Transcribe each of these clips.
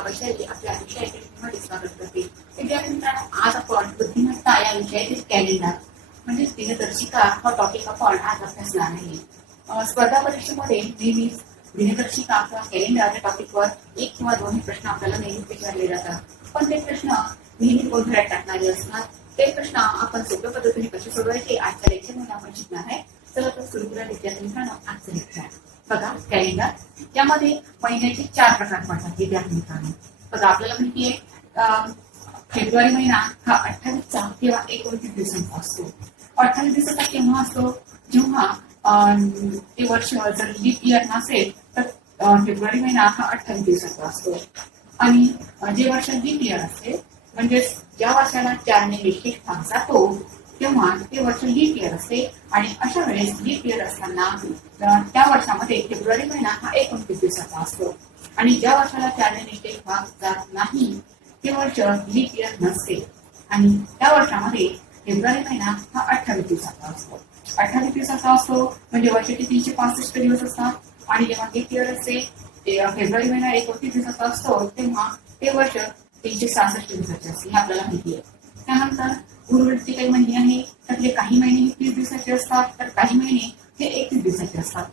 शिक्षिका वैशाली आपल्या विषयाचे स्वागत करते विद्यार्थी मित्रांनो आज आपण बुद्धिमत्ता या विषयातील कॅलेंडर म्हणजे दिनदर्शिका हा टॉपिक आपण आज अभ्यासणार आहे स्पर्धा परीक्षेमध्ये नेहमीच दिनदर्शिका किंवा कॅलेंडर या टॉपिकवर एक किंवा दोन्ही प्रश्न आपल्याला नेहमीच विचारले जातात पण ते प्रश्न नेहमी गोंधळात टाकणारे असतात ते प्रश्न आपण सोप्या पद्धतीने कसे सोडवायचे आजच्या लेक्चरमध्ये आपण शिकणार आहे चला तर सुरू करा विद्यार्थी मित्रांनो आजचं लेक्चर बघा कॅलेंडर त्यामध्ये महिन्याचे चार प्रकार पडतात विद्यार्थी मित्रांनो बघा आपल्याला माहिती आहे अं, फेब्रुवारी महिना हा अठ्ठावीसचा किंवा एकोणतीस दिवसांचा असतो. अठ्ठावीस दिवसाचा केव्हा असतो? जेव्हा ते वर्ष जर लीप इयर नसेल तर फेब्रुवारी महिना हा अठ्ठावीस दिवसाचा असतो. आणि जे वर्ष लीप इयर असते म्हणजेच ज्या वर्षाला चारने विशेष भाग जातो तेव्हा ते वर्ष लीप इयर असते. आणि अशा वेळेस लीप इयर असताना त्या वर्षामध्ये फेब्रुवारी महिना हा एकोणतीस दिवसाचा असतो. आणि ज्या वर्षाला चारने भाग जात नाही ते वर्ष लीप इयर नसते. आणि त्या वर्षामध्ये फेब्रुवारी महिना हा अठ्ठावीस दिवसाचा असतो. अठ्ठावीस दिवसाचा असतो म्हणजे वर्षाचे तीनशे पासष्ट दिवस असतात. आणि जेव्हा लीप इयर असते ते फेब्रुवारी महिना एकोणतीस दिवसाचा असतो तेव्हा ते वर्ष तीनशे सहासष्ट दिवसाचे असते. हे आपल्याला माहिती आहे. त्यानंतर उर्वरित काही महिने आहे त्यातले काही महिने हे तीस दिवसाचे असतात तर काही महिने हे एकतीस दिवसाचे असतात.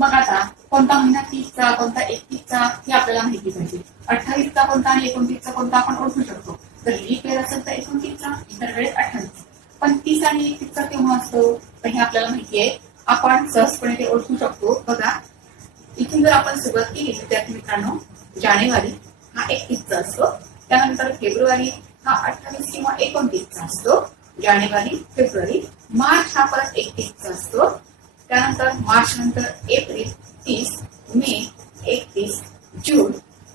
मग आता कोणता महिना तीसचा कोणता एकतीसचा हे आपल्याला माहिती पाहिजे. अठ्ठावीसचा कोणता आणि एकोणतीसचा कोणता आपण ओळखू शकतो. जर लीप वेळ असेल तर एकोणतीसचा इतर वेळेस अठ्ठावीस. पण तीस आणि एकतीसचा केव्हा असतो? तर हे आपल्याला माहिती आहे. आपण सहजपणे ते ओळखू शकतो. बघा इथून जर आपण सुरुवात केली विद्यार्थी मित्रांनो जानेवारी हा एकतीसचा असतो. त्यानंतर फेब्रुवारी हा अठ्ठावीस किंवा एकोणतीसचा असतो. जानेवारी फेब्रुवारी मार्च हा परत एकतीसचा असतो. त्यानंतर मार्च नंतर एप्रिल तीस मे एकतीस जून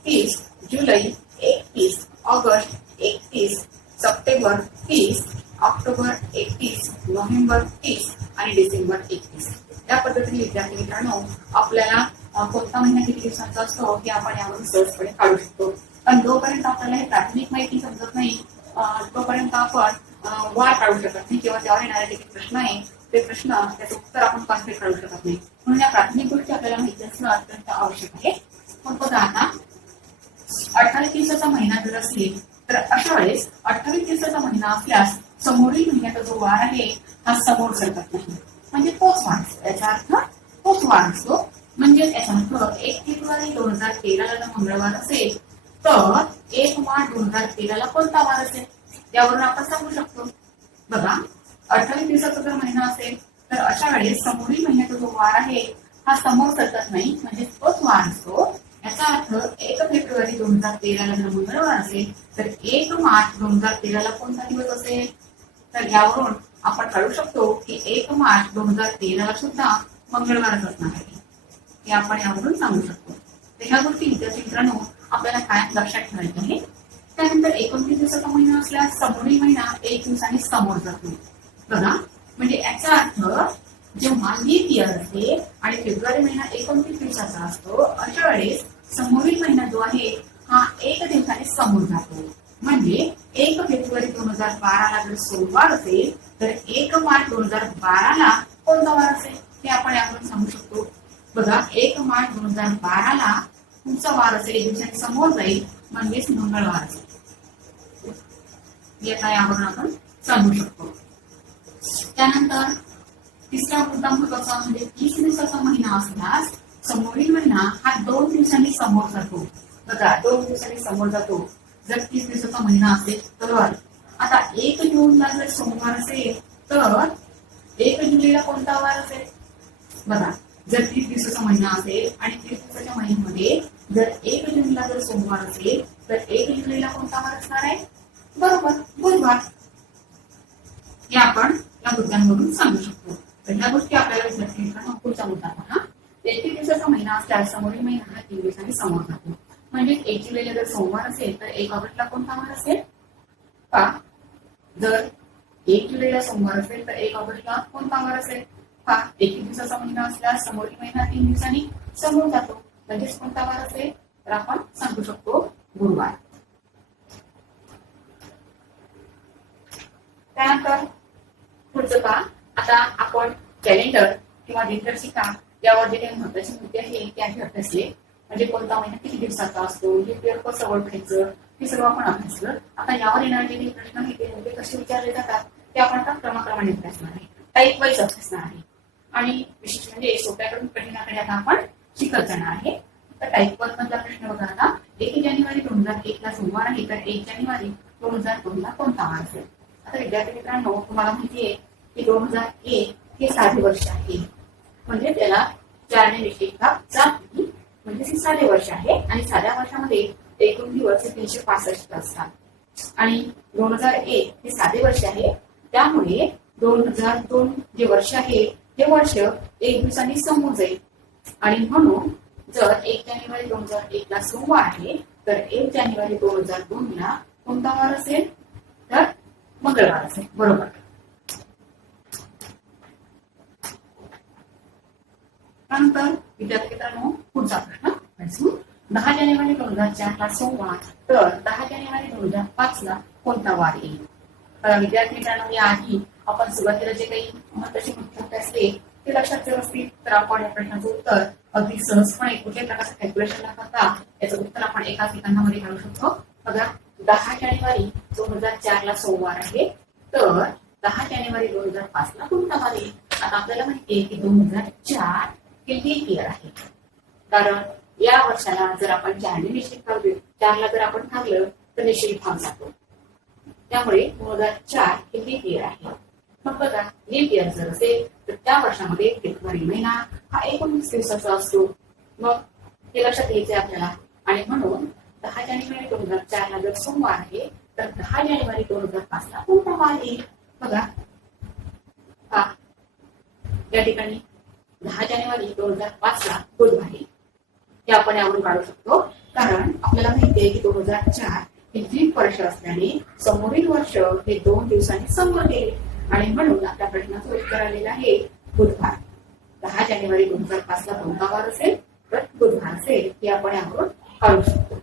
तीस जुलै एकतीस ऑगस्ट एकतीस सप्टेंबर तीस ऑक्टोबर एकतीस नोव्हेंबर तीस आणि डिसेंबर एकतीस. या पद्धतीने विद्यार्थी मित्रांनो आपल्याला कोणता महिना किती दिवसांचा असतो हे आपण यावरून सहजपणे काढू शकतो. पण जोपर्यंत आपल्याला हे प्राथमिक माहिती समजत नाही तोपर्यंत आपण वार काढू शकत नाही किंवा त्यावर येणारे जे काही प्रश्न आहे ते प्रश्न त्याचं उत्तर आपण कॉन्फिड काढू शकत नाही. म्हणून या प्राथमिक गोष्टी आपल्याला माहिती असणं अत्यंत आवश्यक आहे. मग बघा आता अठ्ठावीस दिवसाचा महिना जर असेल तर अशा वेळेस अठ्ठावीस दिवसाचा महिना असल्यास समोरील महिन्याचा जो वार आहे हा समोर सरकत नाही. म्हणजे तोच वार याचा अर्थ तोच वार असतो. म्हणजे याचा अर्थ एक फेब्रुवारी दोन हजार तेराला जर मंगळवार असेल तर एक मार्च दोन हजार तेराला कोणता वार असेल? यावरून आपण सांगू शकतो. बघा अठ्ठावीस दिवसाचा जर महिना असेल तर अशा वेळेस समोरील महिन्याचा जो वार आहे हा समोर सरकत नाही. म्हणजे तोच वार असतो. याचा अर्थ एक फेब्रुवारी दोन हजार तेराला जर मंगळवार असेल तर एक मार्च दोन हजार तेराला कोणता दिवस असेल? तर यावरून आपण काढू शकतो की एक मार्च दोन हजार तेराला सुद्धा मंगळवारच असणार आहे. हे आपण यावरून सांगू शकतो. तर ह्या गोष्टी विद्यार्थी मित्रांनो आपल्याला कायम लक्षात ठेवायचं आहे? त्यानंतर एकोणतीस दिवसाचा महिना असल्यास समोरील महिना एक दिवसाने समोर जातो बघा म्हणजे याचा अर्थ जेव्हा लीप इयर असते आणि फेब्रुवारी महिना एकोणतीस दिवसाचा असतो अशा वेळेस समोरील महिना जो आहे हा एक दिवसाने समोर जातो म्हणजे एक फेब्रुवारी दोन हजार बाराला जर सोमवार असेल तर एक मार्च दोन हजार बाराला कोणता वार असेल? हे आपण यावरून सांगू शकतो. बघा एक मार्च दोन हजार बाराला तुमचा वार असेल एक दिवसाने समोर जाईल म्हणजेच मंगळवार असेल. याचा यावरून आपण सांगू शकतो. त्यानंतर तिसरा मुद्दा महत्त्वाचा म्हणजे तीस दिवसाचा महिना असल्यास समोरील महिना हा दोन दिवसांनी समोर जातो. बघा दोन दिवसांनी समोर जातो. जर तीस दिवसाचा महिना असेल तर आता एक जूनला जर सोमवार असेल तर एक जुलैला कोणता वार असेल? बघा जर तीस दिवसाचा महिना असेल आणि तीस दिवसाच्या महिन्यामध्ये जर एक जूनला जर सोमवार असेल तर एक जुलैला कोणता वार असणार आहे? बरोबर बुधवार. हे आपण या मुद्द्यांवरून सांगू शकतो. पहिल्या ह्या गोष्टी आपल्याला विचारते मित्रांनो पुढचा मुद्दा पहा एकतीस दिवसाचा महिना असल्यास समोरील महिना हा तीन दिवसांनी समोर जातो. म्हणजे एक जुलैला जर सोमवार असेल तर एक ऑगस्टला कोणता वार असेल? पा. जर एक जुलैला सोमवार असेल तर एक ऑगस्टला कोणता वार असेल? पा. एकवीस दिवसाचा महिना असल्यास समोरील महिना तीन दिवसांनी समोर जातो. म्हणजेच कोणता वार असेल तर आपण सांगू शकतो गुरुवार. त्यानंतर पुढचं का आता आपण कॅलेंडर किंवा दिनदर्शिका यावर जे काही महत्त्वाचे मुद्दे आहे ते आम्ही अभ्यासले. म्हणजे कोणता महिना किती दिवसाचा असतो हे पेअर कसं ओळखायचं हे सर्व आपण अभ्यासलं. आता यावर येणारे जे काही प्रश्न आहेत ते मुद्दे कसे विचारले जातात ते आपण आता क्रमाक्रमाने अभ्यासणार आहे. टाईप वाईज अभ्यासणार आहे. आणि विशेष म्हणजे सोप्याकडून कठीणाकडे आता आपण शिकवताना आहे. तर टाईप वन मधला प्रश्न बघा आता. एक जानेवारी दोन हजार एक ला सोमवार आहे तर एक जानेवारी दोन हजार दोन ला कोणता वार असेल आता विद्यार्थी मित्रांनो तुम्हाला माहिती आहे की दोन हजार एक हे साधे वर्ष आहे. म्हणजे त्याला चारने जात म्हणजे हे साधे वर्ष आहे. आणि साध्या वर्षामध्ये एकूण दिवस हे तीनशे पासष्ट असतात. आणि दोन हजार एक हे साधे वर्ष आहे. त्यामुळे दोन हजार दोन जे वर्ष आहे हे वर्ष एक दिवसांनी समोर जाईल. आणि म्हणून जर एक जानेवारी दोन हजार एक ला सोमवार आहे तर एक जानेवारी दोन हजार दोन ला कोणता वार असेल? तर मंगळवार असेल. बरोबर. त्यानंतर विद्यार्थी मित्रांनो पुढचा प्रश्न. दहा जानेवारी दोन हजार चार ला सोमवार तर दहा जानेवारी दोन हजार पाच ला कोणता वार येईल? तर विद्यार्थी मित्रांनो याआधी आपण सुरुवातीला जे काही महत्त्वाचे मुख्य असते ते लक्षात ठेवून असतील तर आपण या प्रश्नाचं उत्तर अगदी सहजपणे कुठल्याही प्रकारचं कॅल्क्युलेशन न करता याचं उत्तर आपण एकाच सेकंदामध्ये घालू शकतो. बघा दहा जानेवारी दोन हजार चार ला सोमवार आहे. तर दहा जानेवारी दोन हजार पाच ला कोणता वार येईल आता आपल्याला माहिती आहे की दोन हजार चार हे लीप इयर आहे. कारण या वर्षाला जर आपण चारने निश्चित करतो चारला जर आपण थांबलं तर निश्चित भाग जातो. त्यामुळे दोन हजार चार हे लीप इयर आहे. मग बघा लीप इयर जर असेल तर त्या वर्षामध्ये फेब्रुवारी महिना हा एकोणीस दिवसाचा असतो. मग हे लक्षात घ्यायचे आपल्याला. आणि म्हणून दहा जानेवारी दोन हजार चार ला जर सोमवार आहे तर दहा जानेवारी दोन हजार पाच ला कोणता वार येईल? बघा. हा. या ठिकाणी दहा जानेवारी दोन हजार पाच ला बुधवारी हे आपण यावरून काढू शकतो. कारण आपल्याला माहिती आहे की दोन हजार चार हे द्वीप वर्ष असल्याने समोरील वर्ष हे दोन दिवसांनी समोर गेले. आणि म्हणून आपल्या प्रश्नाचं उत्तर आलेलं आहे बुधवार. दहा जानेवारी दोन हजार पाच ला कोणता वार असेल तर बुधवार असेल हे आपण यावरून काढू शकतो.